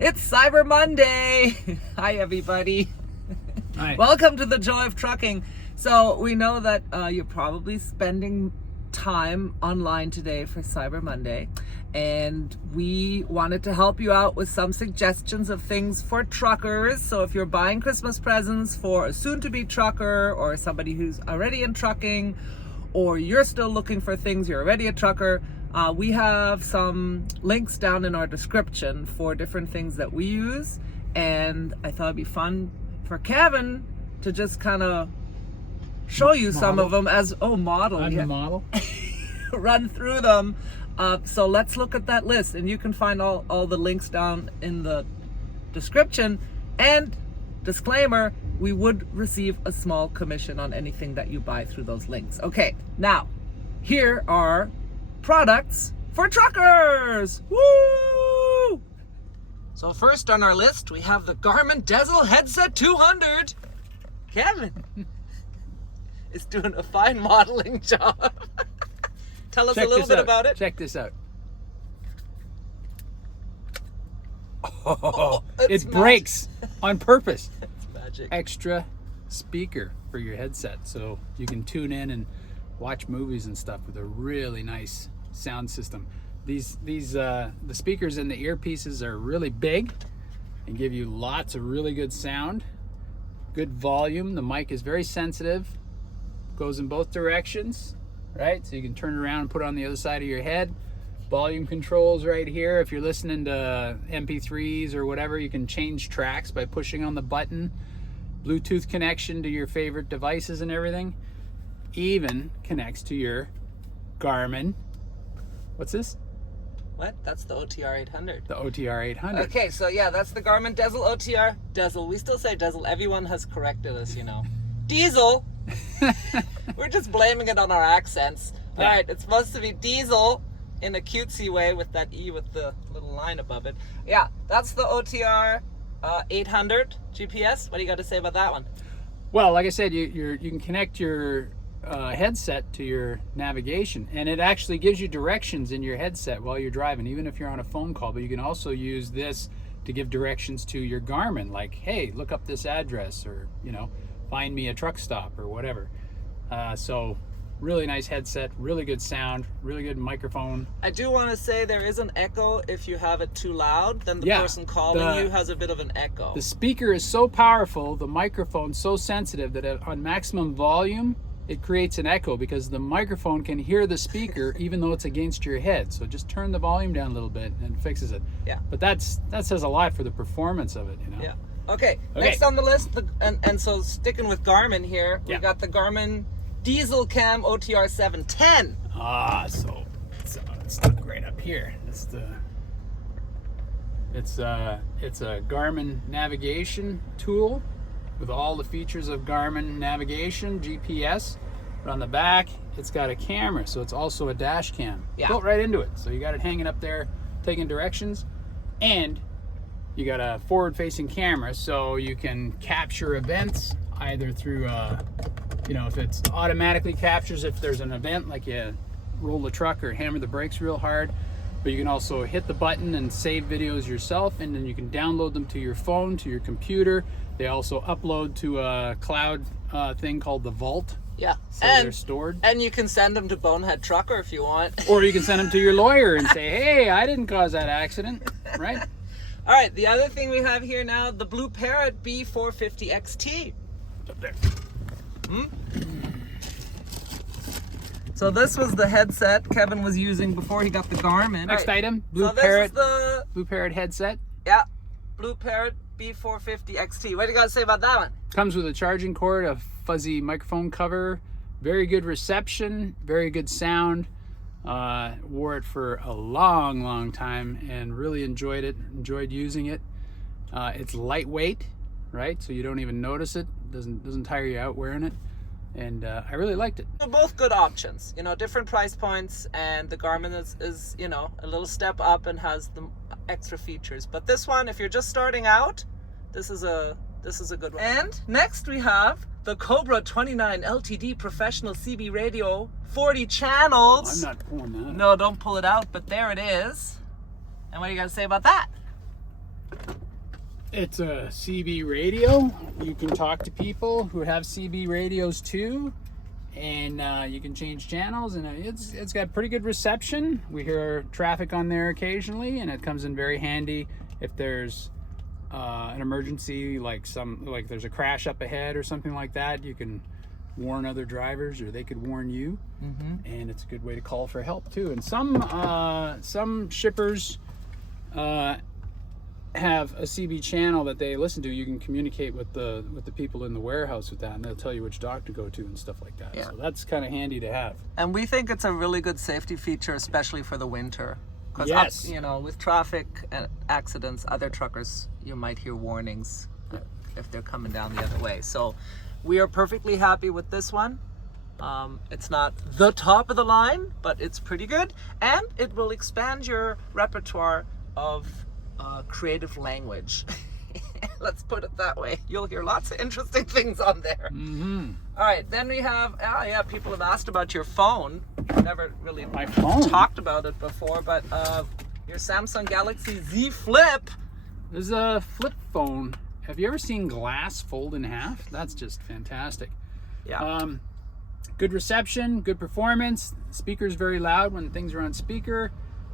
It's Cyber Monday. Hi, everybody. Hi. Welcome to the Joy of Trucking. So we know that you're probably spending time online today for Cyber Monday, and we wanted to help you out with some suggestions of things for truckers. So if you're buying Christmas presents for a soon-to-be trucker or somebody who's already in trucking, or you're still looking for things, you're already a trucker, we have some links down in our description for different things that we use, and I thought it'd be fun for Kevin to just kind of show you some of them as model. I'm the model. Run through them. So let's look at that list, and you can find all the links down in the description. And disclaimer, we would receive a small commission on anything that you buy through those links. Okay, now here are products for truckers. Woo! So first on our list, we have the Garmin Dazzle Headset 200. Kevin is doing a fine modeling job. Tell us a little bit about it. Check this out. It's it breaks on purpose. It's magic. Extra speaker for your headset, so you can tune in and watch movies and stuff with a really nice sound system. The speakers in the earpieces are really big and give you lots of really good sound, good volume. The mic is very sensitive, goes in both directions, right? So you can turn it around and put it on the other side of your head. Volume controls right here. If you're listening to MP3s or whatever, you can change tracks by pushing on the button. Bluetooth connection to your favorite devices and everything. Even connects to your Garmin. What's this? What? That's the OTR 800. The OTR 800. Okay, so yeah, that's the Garmin Dazzle OTR. Dazzle. We still say Dazzle. Everyone has corrected us, you know. Diesel. We're just blaming it on our accents. Yeah. All right, it's supposed to be diesel in a cutesy way with that E with the little line above it. Yeah, that's the OTR 800 GPS. What do you got to say about that one? Well, like I said, you can connect your headset to your navigation, and it actually gives you directions in your headset while you're driving, even if you're on a phone call. But you can also use this to give directions to your Garmin, like, hey, look up this address, or find me a truck stop or whatever. So really nice headset, really good sound, really good microphone. I do want to say there is an echo if you have it too loud, then the person calling you has a bit of an echo. The speaker is so powerful, the microphone's so sensitive that on maximum volume it creates an echo, because the microphone can hear the speaker even though it's against your head. So just turn the volume down a little bit and it fixes it. Yeah. But that says a lot for the performance of it, Yeah. Okay, next on the list, and so sticking with Garmin here, we got the Garmin DEZLCAM OTR 710. So it's stuck right up here. It's a Garmin navigation tool with all the features of Garmin navigation, GPS. But on the back, it's got a camera, so it's also a dash cam built right into it. So you got it hanging up there, taking directions, and you got a forward-facing camera, so you can capture events either through, if it's automatically captures if there's an event, like you roll the truck or hammer the brakes real hard. But you can also hit the button and save videos yourself, and then you can download them to your phone, to your computer. They also upload to a cloud thing called the Vault. Yeah, so they're stored. And you can send them to Bonehead Trucker if you want. Or you can send them to your lawyer and say, hey, I didn't cause that accident, right? All right, the other thing we have here now, the Blue Parrot B450 XT. Up there. So this was the headset Kevin was using before he got the Garmin. Next item, Blue Parrot headset. Yeah, Blue Parrot B450 XT. What do you got to say about that one? Comes with a charging cord, a fuzzy microphone cover, very good reception, very good sound. Wore it for a long time and really enjoyed it. Enjoyed using it. It's lightweight, right? So you don't even notice it. Doesn't tire you out wearing it. And I really liked it. They're both good options, different price points, and the Garmin is a little step up and has the extra features. But this one, if you're just starting out, this is a good one. And next we have the COBRA 29 LTD Professional CB Radio, 40 channels. I'm not pulling that. No, don't pull it out, but there it is. And what do you got to say about that? It's a CB radio. You can talk to people who have CB radios too, and you can change channels, and it's got pretty good reception. We hear traffic on there occasionally, and it comes in very handy if there's an emergency, like there's a crash up ahead or something like that. You can warn other drivers, or they could warn you. And it's a good way to call for help too. And some shippers have a CB channel that they listen to. You can communicate with the people in the warehouse with that, and they'll tell you which dock to go to and stuff like that. So that's kind of handy to have. And we think it's a really good safety feature, especially for the winter. Yes. You know, with traffic and accidents, other truckers, you might hear warnings if they're coming down the other way. So we are perfectly happy with this one. It's not the top of the line, but it's pretty good, and it will expand your repertoire of creative language. Let's put it that way. You'll hear lots of interesting things on there. All right, then we have, people have asked about your phone. Never really talked about it before, but your Samsung Galaxy Z Flip. This is a flip phone. Have you ever seen glass fold in half? That's just fantastic. Yeah. Good reception, good performance. Speaker's very loud when things are on speaker.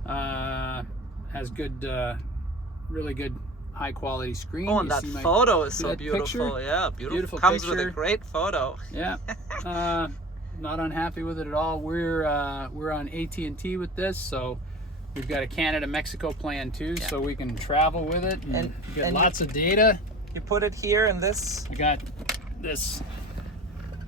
Has good, really good high quality screen. Oh, and that photo is so beautiful. Picture? Yeah, Beautiful Comes picture. with a great photo. Yeah. Not unhappy with it at all. We're on AT&T with this, so we've got a Canada-Mexico plan too, so we can travel with it and get lots of data. You put it here in this. I got this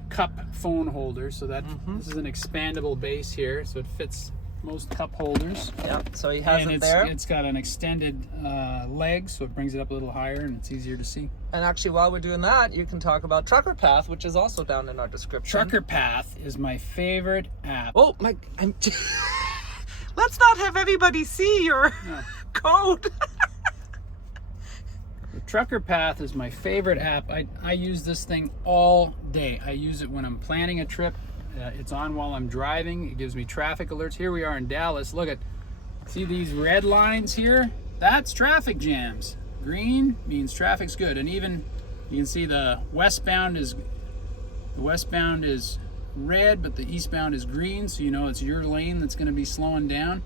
cup phone holder, so that this is an expandable base here, so it fits most cup holders. Yeah, so he has it there. It's got an extended leg, so it brings it up a little higher and it's easier to see. And actually, while we're doing that, you can talk about Trucker Path, which is also down in our description. Trucker Path is my favorite app. Oh my! Let's not have everybody see your code. The Trucker Path is my favorite app. I use this thing all day. I use it when I'm planning a trip. It's on while I'm driving. It gives me traffic alerts. Here we are in Dallas. Look see these red lines here? That's traffic jams. Green means traffic's good. And even you can see the westbound is red, but the eastbound is green, so you know it's your lane that's going to be slowing down.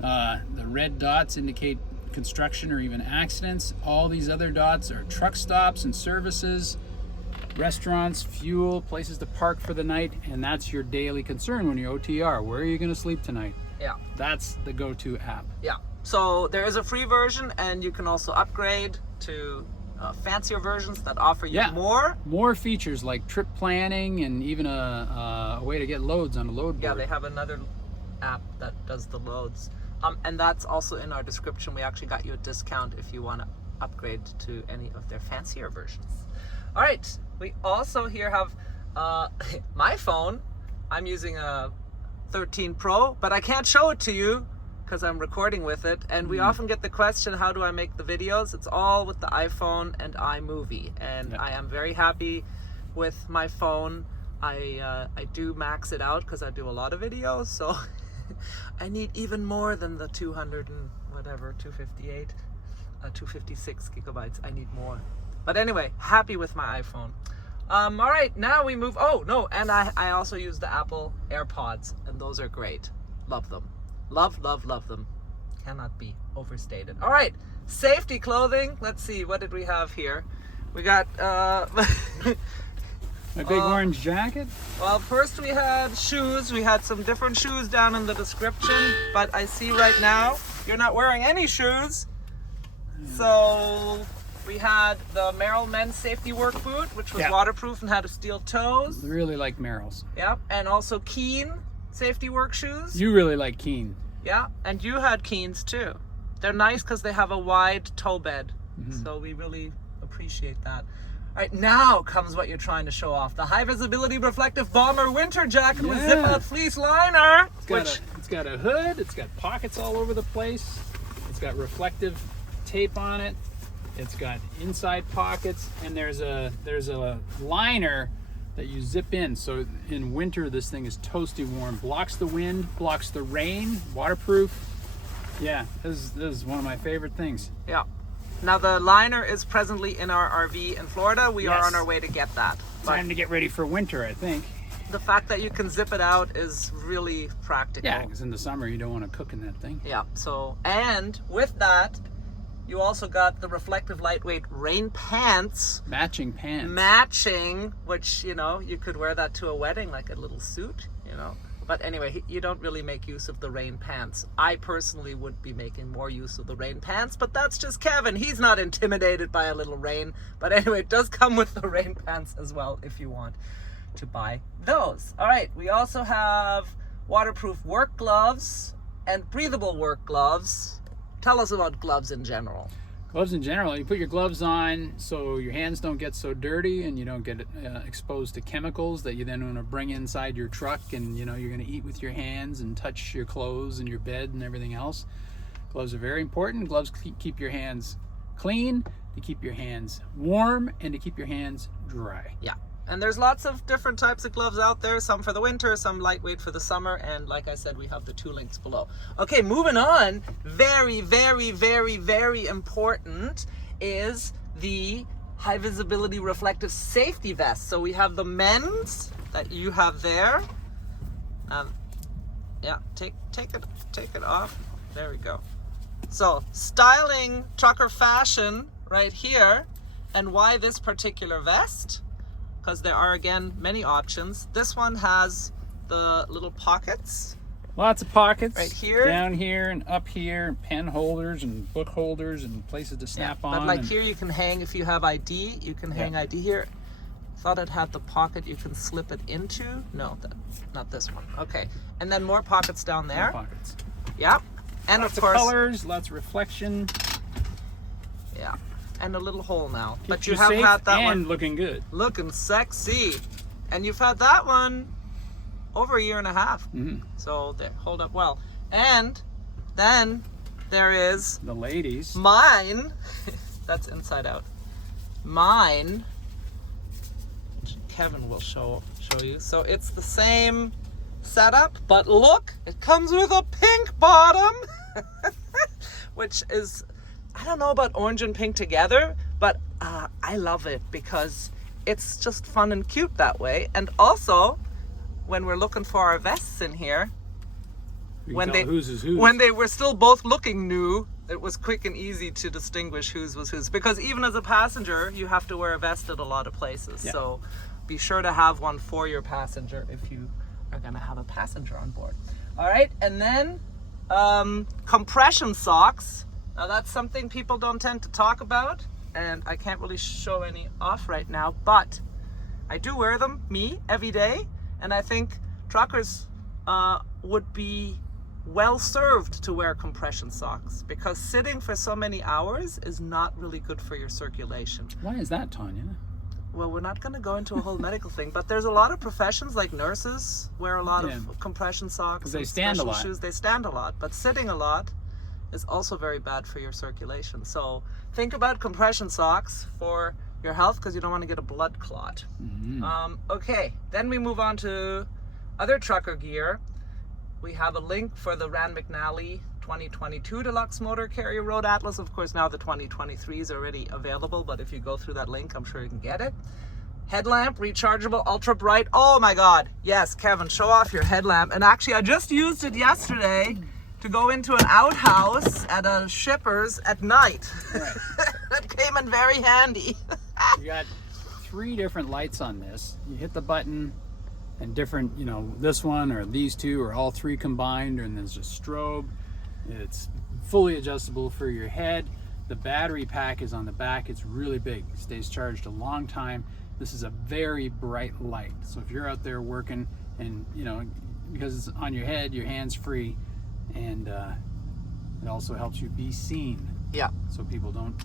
The red dots indicate construction or even accidents. All these other dots are truck stops and services, restaurants, fuel, places to park for the night, and that's your daily concern when you're OTR. Where are you going to sleep tonight? Yeah. That's the go-to app. Yeah. So there is a free version, and you can also upgrade to fancier versions that offer you more features like trip planning and even a way to get loads on a load board. Yeah, they have another app that does the loads, and that's also in our description. We actually got you a discount if you want to upgrade to any of their fancier versions. All right, we also here have my phone. I'm using a 13 Pro, but I can't show it to you because I'm recording with it, and we often get the question, how do I make the videos? It's all with the iPhone and iMovie, and I am very happy with my phone. I do max it out because I do a lot of videos, so I need even more than the 256 gigabytes. I need more. But anyway, happy with my iPhone. All right, now we move. Oh no, and I also use the Apple AirPods, and those are great. Love them. Love them. Cannot be overstated. All right, safety clothing. Let's see, what did we have here? We got my big orange jacket. Well, first we had shoes. We had some different shoes down in the description, but I see right now you're not wearing any shoes. So we had the MERRELL men's safety work boot, which was waterproof and had steel toes. I really like MERRELL's. Yep, and also Keen safety work shoes. You really like Keen. Yeah, and you had Keens too. They're nice because they have a wide toe bed, so we really appreciate that. All right, now comes what you're trying to show off. The high visibility reflective bomber winter jacket with zip out fleece liner. It's got a hood, it's got pockets all over the place, it's got reflective tape on it, it's got inside pockets, and there's a liner that you zip in. So in winter, this thing is toasty warm, blocks the wind, blocks the rain, waterproof. Yeah, this is one of my favorite things. Yeah. Now the liner is presently in our RV in Florida. We are Yes. on our way to get that. But Time to get ready for winter, I think. the fact that you can zip it out is really practical. Yeah, because in the summer you don't want to cook in that thing. Yeah, so, and with that, you also got the reflective lightweight rain pants. Matching pants. Matching, which, you know, you could wear that to a wedding, like a little suit, you know. But anyway, you don't really make use of the rain pants. I personally would be making more use of the rain pants, but that's just Kevin. He's not intimidated by a little rain. But anyway, it does come with the rain pants as well if you want to buy those. All right, we also have waterproof work gloves and breathable work gloves. Tell us about gloves in general. Gloves in general, you put your gloves on so your hands don't get so dirty and you don't get exposed to chemicals that you then want to bring inside your truck, and you know you're going to eat with your hands and touch your clothes and your bed and everything else. Gloves are very important. Gloves keep your hands clean, to keep your hands warm, and to keep your hands dry. Yeah. And there's lots of different types of gloves out there, some for the winter, some lightweight for the summer, and like I said, we have the 2 links below. Okay, moving on, very, very, very, very important is the high visibility reflective safety vest. So we have the men's that you have there. Yeah, take it off. There we go. So styling trucker fashion right here. And why this particular vest? Because there are, again, many options. This one has the little pockets. Lots of pockets. Right here. Down here and up here, and pen holders and book holders and places to snap on. But like here you can hang, if you have ID, you can hang ID here. Thought it had the pocket you can slip it into. No, not this one. Okay. And then more pockets down there. More pockets. Yeah. And Lots of course, colors, lots of reflection. yeah. And a little hole now. But Keeps you have safe had that and one looking good. looking sexy. And you've had that one over 1.5 years. So they hold up well. And then there is The ladies. mine. That's inside out. Mine, which Kevin will show you. So it's the same setup, but look, it comes with a pink bottom, which is, I don't know about orange and pink together, but I love it because it's just fun and cute that way. And also, when we're looking for our vests in here, You can when tell whose is whose. when they were still both looking new, it was quick and easy to distinguish whose was whose. Because even as a passenger, you have to wear a vest at a lot of places. Yeah. So be sure to have one for your passenger if you are going to have a passenger on board. All right, and then compression socks. Now that's something people don't tend to talk about, and I can't really show any off right now, but I do wear them, every day, and I think truckers would be well served to wear compression socks because sitting for so many hours is not really good for your circulation. Why is that, Tanya? Well, we're not going to go into a whole medical thing, but there's a lot of professions like nurses wear a lot of compression socks. 'Cause they and stand a special lot. shoes. They stand a lot, but sitting a lot is also very bad for your circulation. So think about compression socks for your health because you don't want to get a blood clot. Okay, then we move on to other trucker gear. We have a link for the Rand McNally 2022 Deluxe Motor Carrier Road Atlas. Of course, now the 2023 is already available, but if you go through that link, I'm sure you can get it. Headlamp, rechargeable, ultra bright. Oh my God. Yes, Kevin, show off your headlamp. And actually, I just used it yesterday to go into an outhouse at a shipper's at night. Right. That came in very handy. You got 3 different lights on this. You hit the button and different, this one or these 2 or all 3 combined, and there's a strobe. It's fully adjustable for your head. The battery pack is on the back. It's really big. It stays charged a long time. This is a very bright light. So if you're out there working and, because it's on your head, your hand's free, and it also helps you be seen. Yeah. So people don't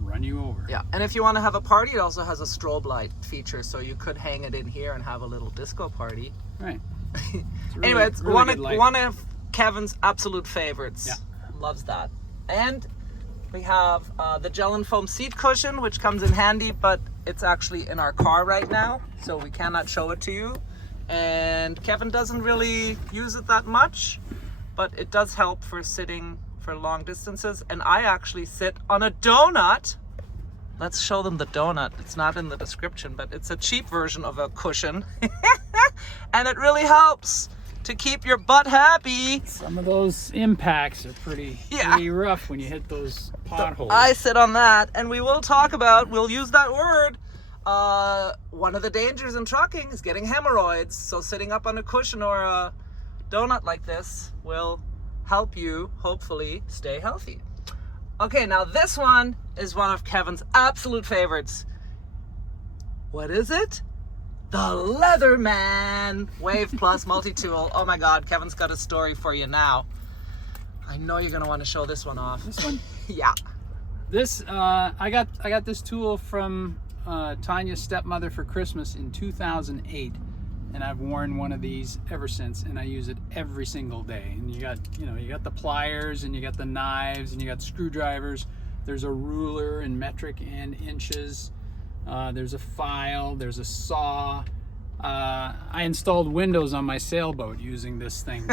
run you over. Yeah, and if you want to have a party, it also has a strobe light feature, so you could hang it in here and have a little disco party. Right. Anyway, it's really good light. one of Kevin's absolute favorites. Yeah. Loves that. And we have the gel and foam seat cushion, which comes in handy, but it's actually in our car right now, so we cannot show it to you. And Kevin doesn't really use it that much, but it does help for sitting for for long distances. And I actually sit on a donut. Let's show them the donut. It's not in the description, but it's a cheap version of a cushion. And it really helps to keep your butt happy. Some of those impacts are pretty rough when you hit those potholes. I sit on that, and we will talk about, we'll use that word. One of the dangers in trucking is getting hemorrhoids. So sitting up on a cushion or a donut like this will help you, hopefully, stay healthy. Okay, now this one is one of Kevin's absolute favorites. What is it? The Leatherman Wave Plus Multi-Tool. Oh my God, Kevin's got a story for you now. I know you're gonna want to show this one off. This one? Yeah. This, I got this tool from Tanya's stepmother for Christmas in 2008. And I've worn one of these ever since, and I use it every single day. And you got the pliers, and you got the knives, and you got screwdrivers. There's a ruler in metric and inches. There's a file. There's a saw. I installed windows on my sailboat using this thing,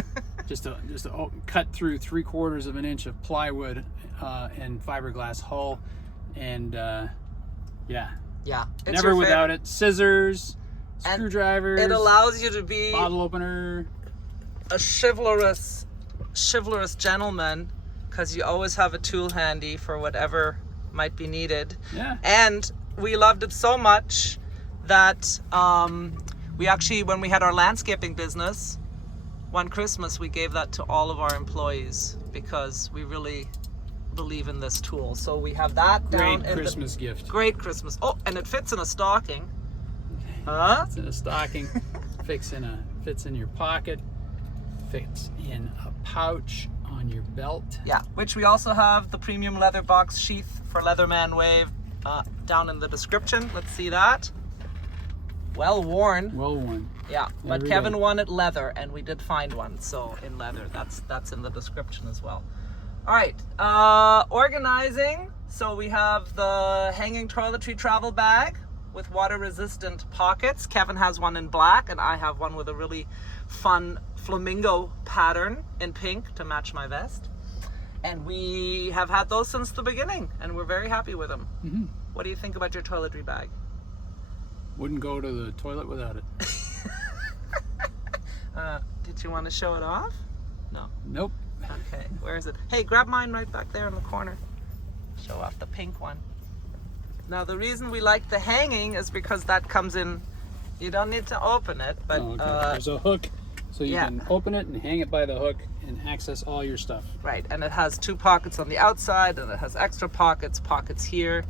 just to cut through 3/4 of an inch of plywood and fiberglass hull, and yeah, never without it. Scissors. Screwdrivers. And it allows you to be bottle opener, a chivalrous gentleman, because you always have a tool handy for whatever might be needed. Yeah. And we loved it so much that we actually, when we had our landscaping business, one Christmas we gave that to all of our employees because we really believe in this tool. So we have that down. Great Christmas gift. Great Christmas. Oh, and it fits in a stocking. Huh? It's in a stocking, fits in your pocket, fits in a pouch on your belt. Yeah, which we also have the premium leather box sheath for Leatherman Wave down in the description. Let's see that. Well worn. Well worn. Yeah, but Kevin wanted leather, and we did find one, so in leather. That's in the description as well. All right, organizing. So we have the hanging toiletry travel bag with water-resistant pockets. Kevin has one in black, and I have one with a really fun flamingo pattern in pink to match my vest. And we have had those since the beginning, and we're very happy with them. Mm-hmm. What do you think about your toiletry bag? Wouldn't go to the toilet without it. Did you want to show it off? No. Nope. Okay, where is it? Hey, grab mine right back there in the corner. Show off the pink one. Now the reason we like the hanging is because that comes in, you don't need to open it, but there's a hook, so you can open it and hang it by the hook and access all your stuff. Right, and it has 2 pockets on the outside, and it has extra pockets here,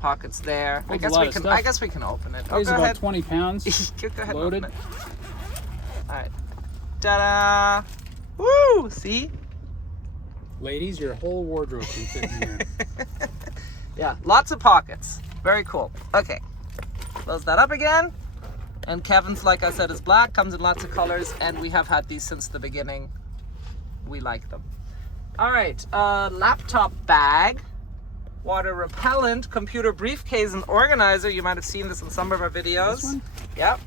pockets there. I guess we can open it. Weighs go about ahead. 20 pounds. Go ahead. Loaded. Open it. All right. Ta-da! Woo! See? Ladies, your whole wardrobe can fit in here. Yeah, lots of pockets. Very cool. Okay, close that up again. And Kevin's, like I said, is black, comes in lots of colors, and we have had these since the beginning. We like them. All right, laptop bag, water repellent, computer briefcase and organizer. You might have seen this in some of our videos. This one? Yep.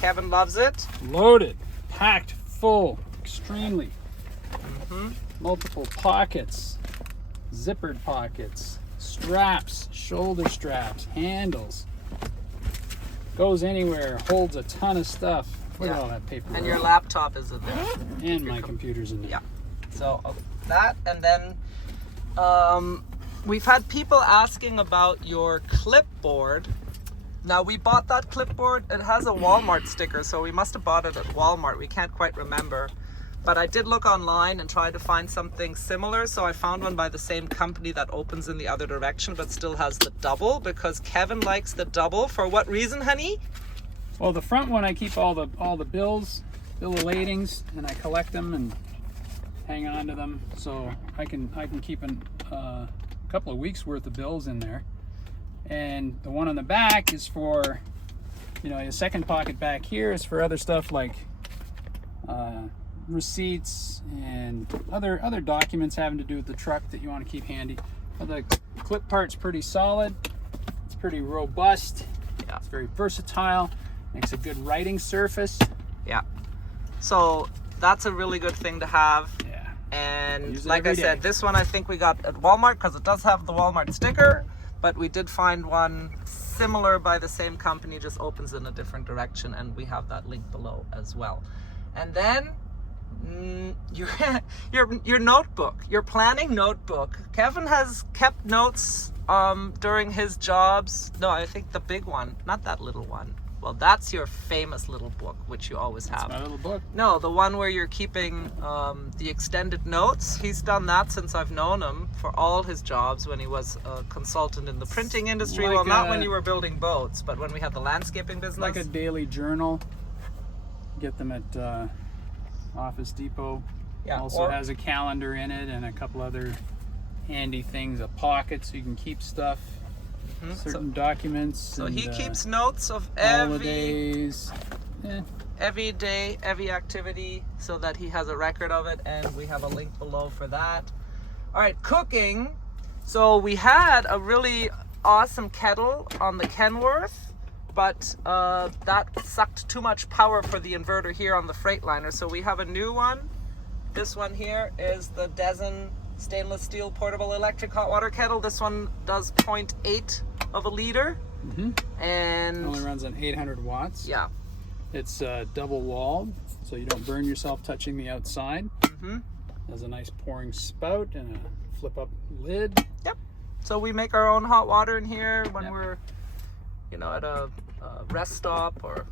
Kevin loves it. Loaded, packed, full, extremely. Mm-hmm. Multiple pockets, zippered pockets, straps, shoulder straps, handles. Goes anywhere, holds a ton of stuff. Look at all that paper. And your laptop is in there. And my computer's in there. Yeah. So that, and then we've had people asking about your clipboard. Now we bought that clipboard. It has a Walmart sticker, so we must have bought it at Walmart. We can't quite remember. But I did look online and try to find something similar. So I found one by the same company that opens in the other direction, but still has the double, because Kevin likes the double. For what reason, honey? Well, the front one I keep all the bill of ladings, and I collect them and hang on to them, so I can keep a couple of weeks worth of bills in there. And the one on the back is for, the second pocket back here is for other stuff like receipts and other documents having to do with the truck that you want to keep handy. But the clip part's pretty solid. It's pretty robust. Yeah. It's very versatile. Makes a good writing surface. Yeah. So that's a really good thing to have. Yeah. And Use it like I every said, day. this one I think we got at Walmart because it does have the Walmart sticker, but we did find one similar by the same company, just opens in a different direction, and we have that link below as well. And then your notebook, your planning notebook. Kevin has kept notes during his jobs. No, I think the big one, not that little one. Well, that's your famous little book, which you always have. My little book. No, the one where you're keeping the extended notes. He's done that since I've known him for all his jobs when he was a consultant in the printing industry. Like well, not when you were building boats, but when we had the landscaping business. Like a daily journal. Get them at Office Depot. Yeah, Also has a calendar in it and a couple other handy things, a pocket so you can keep stuff, certain documents. So and, he keeps notes of every holidays. day, every activity, so that he has a record of it, and we have a link below for that. All right, cooking. So we had a really awesome kettle on the Kenworth, but that sucked too much power for the inverter here on the Freightliner. So we have a new one. This one here is the DEZL stainless steel portable electric hot water kettle. This one does 0.8 of a liter. And It only runs on 800 watts. yeah. It's double walled, so you don't burn yourself touching the outside. Has a nice pouring spout and a flip up lid. Yep. So we make our own hot water in here when we're, you know, at a rest stop, or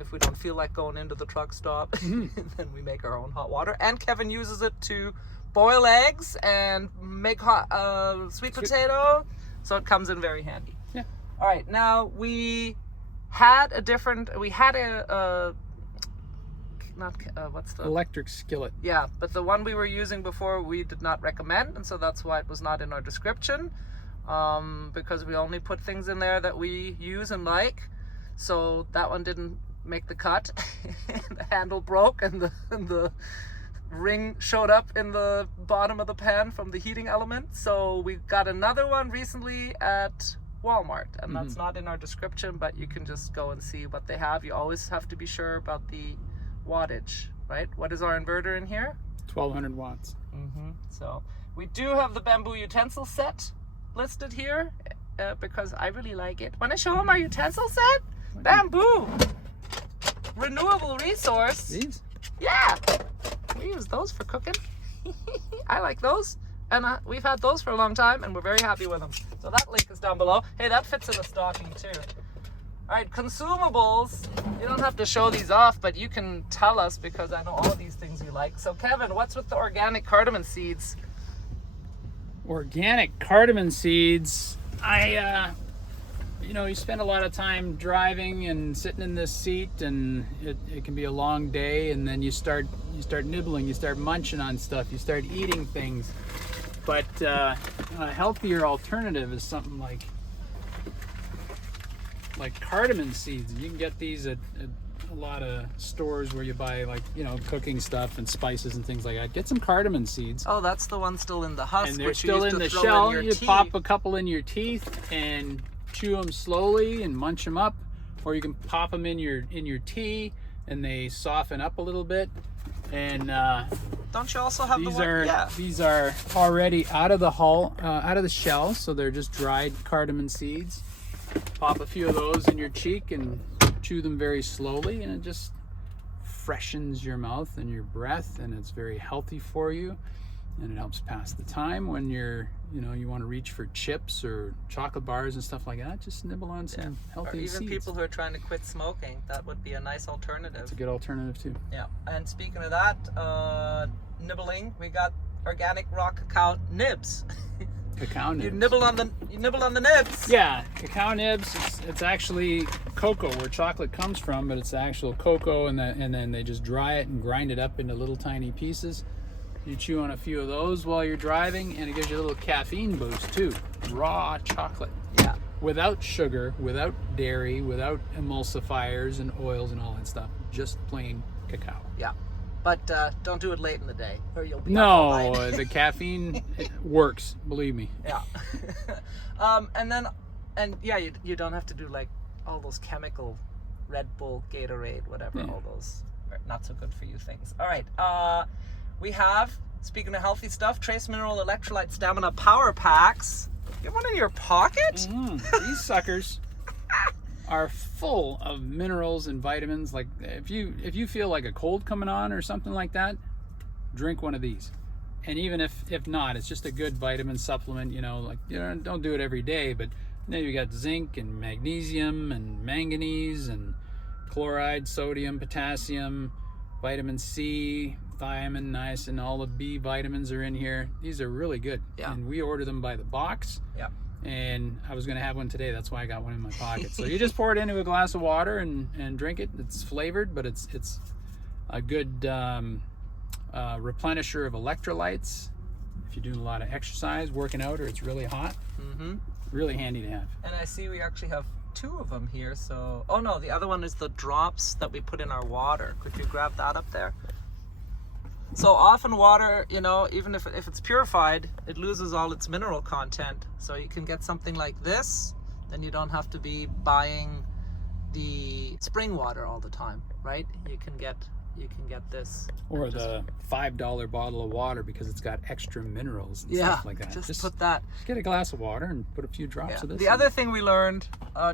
if we don't feel like going into the truck stop, then we make our own hot water. And Kevin uses it to boil eggs and make hot sweet potato, so it comes in very handy. Yeah. All right, now we had what's the Electric skillet. yeah, but the one we were using before we did not recommend, and so that's why it was not in our description, because we only put things in there that we use and like. So that one didn't make the cut. The handle broke, and the ring showed up in the bottom of the pan from the heating element. So we got another one recently at Walmart, and that's not in our description, but you can just go and see what they have. You always have to be sure about the wattage, right? What is our inverter in here? 1200 watts. So we do have the bamboo utensil set listed here because I really like it. Want to show them our utensil set? Bamboo, renewable resource. These? Yeah, we use those for cooking. I like those, and we've had those for a long time, and we're very happy with them. So that link is down below. Hey, that fits in a stocking too. All right, consumables. You don't have to show these off, but you can tell us, because I know all of these things you like. So Kevin, what's with the organic cardamom seeds? Organic cardamom seeds. You spend a lot of time driving and sitting in this seat, and it can be a long day, and then you start nibbling, you start munching on stuff, you start eating things. But a healthier alternative is something like cardamom seeds. You can get these at a lot of stores where you buy cooking stuff and spices and things like that. Get some cardamom seeds. Oh, that's the one still in the husk, And they're which still you used in to the throw shell. in your You tea. pop a couple in your teeth and chew them slowly and munch them up, or you can pop them in your tea and they soften up a little bit. And Don't you also have these are already out of the shell, so they're just dried cardamom seeds. Pop a few of those in your cheek and chew them very slowly, and it just freshens your mouth and your breath, and it's very healthy for you, and it helps pass the time when you want to reach for chips or chocolate bars and stuff like that. Just nibble on some healthy Or even seeds. people who are trying to quit smoking, that would be a nice alternative. It's a good alternative too. Yeah, and speaking of that, nibbling, we got organic raw cacao nibs. Cacao nibs. You nibble on the nibs. Yeah, cacao nibs. It's actually cocoa, where chocolate comes from, but it's actual cocoa, and then they just dry it and grind it up into little tiny pieces. You chew on a few of those while you're driving, and it gives you a little caffeine boost too. Raw chocolate. Yeah. Without sugar, without dairy, without emulsifiers and oils and all that stuff. Just plain cacao. Yeah. But don't do it late in the day, or you'll be up all No, night. the caffeine works, believe me. Yeah. You don't have to do like all those chemical Red Bull, Gatorade, whatever, all those are not so good for you things. All right. We have speaking of healthy stuff, trace mineral electrolyte stamina power packs. You have one in your pocket? These suckers are full of minerals and vitamins. Like if you feel like a cold coming on or something like that, drink one of these. And even if not, it's just a good vitamin supplement. You know, like don't do it every day, but you got zinc and magnesium and manganese and chloride, sodium, potassium, vitamin C, thiamine, niacin, all the B vitamins are in here. These are really good. Yeah. And we order them by the box. Yeah. And I was going to have one today. That's why I got one in my pocket. So you just pour it into a glass of water and drink it. It's flavored, but it's a good replenisher of electrolytes. If you're doing a lot of exercise, working out, or it's really hot, really handy to have. And I see we actually have 2 of them here. So, oh no, the other one is the drops that we put in our water. Could you grab that up there? So often water, you know, even if it's purified, it loses all its mineral content. So you can get something like this, then you don't have to be buying the spring water all the time, right? You can get this. Or the $5 bottle of water because it's got extra minerals and stuff like that. Just put that. Just get a glass of water and put a few drops of this. The other thing we learned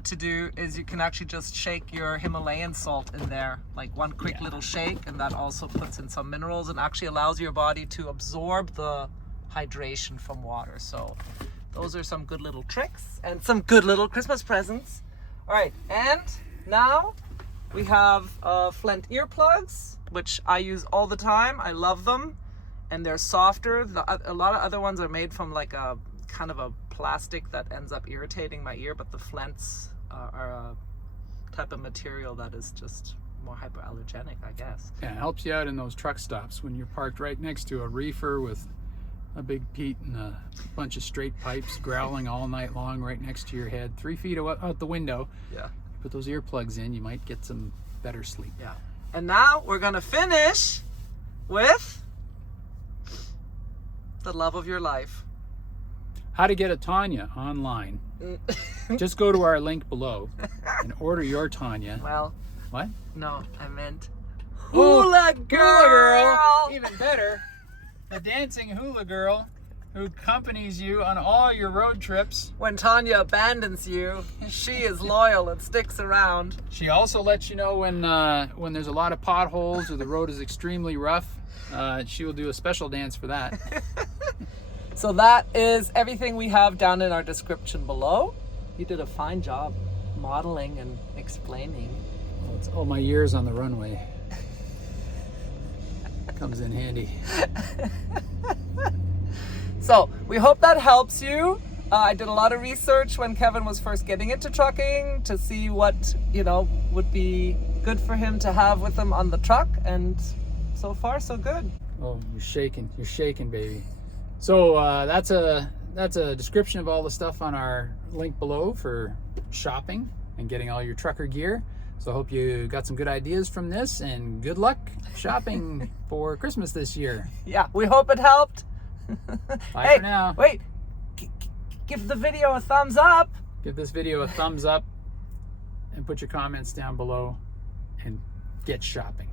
to do is you can actually just shake your Himalayan salt in there, like one quick little shake, and that also puts in some minerals and actually allows your body to absorb the hydration from water. So those are some good little tricks and some good little Christmas presents. All right, and now we have Flint earplugs, which I use all the time. I love them, and they're softer. A lot of other ones are made from like a kind of a plastic that ends up irritating my ear, but the Flints are a type of material that is just more hypoallergenic, I guess. Yeah, it helps you out in those truck stops when you're parked right next to a reefer with a big Pete and a bunch of straight pipes growling all night long right next to your head, 3 feet out the window. Yeah. Put those earplugs in, you might get some better sleep. Yeah. And now we're gonna finish with the love of your life. How to get a Tanya online. Just go to our link below and order your Tanya. Well, what? No, I meant hula girl. Hula girl. Even better. The dancing hula girl who accompanies you on all your road trips. When Tanya abandons you, she is loyal and sticks around. She also lets you know when there's a lot of potholes or the road is extremely rough. She will do a special dance for that. So that is everything we have down in our description below. You did a fine job modeling and explaining. Well, it's all my years on the runway. Comes in handy. So we hope that helps you. I did a lot of research when Kevin was first getting into trucking to see what, you know, would be good for him to have with him on the truck, and so far so good. Oh, you're shaking, baby. So that's a description of all the stuff on our link below for shopping and getting all your trucker gear. So I hope you got some good ideas from this, and good luck shopping for Christmas this year. Yeah, we hope it helped. Bye for now. Wait, give the video a thumbs up. Give this video a thumbs up and put your comments down below and get shopping.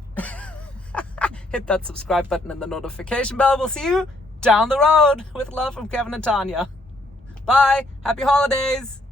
Hit that subscribe button and the notification bell. We'll see you down the road. With love from Kevin and Tanya. Bye. Happy holidays.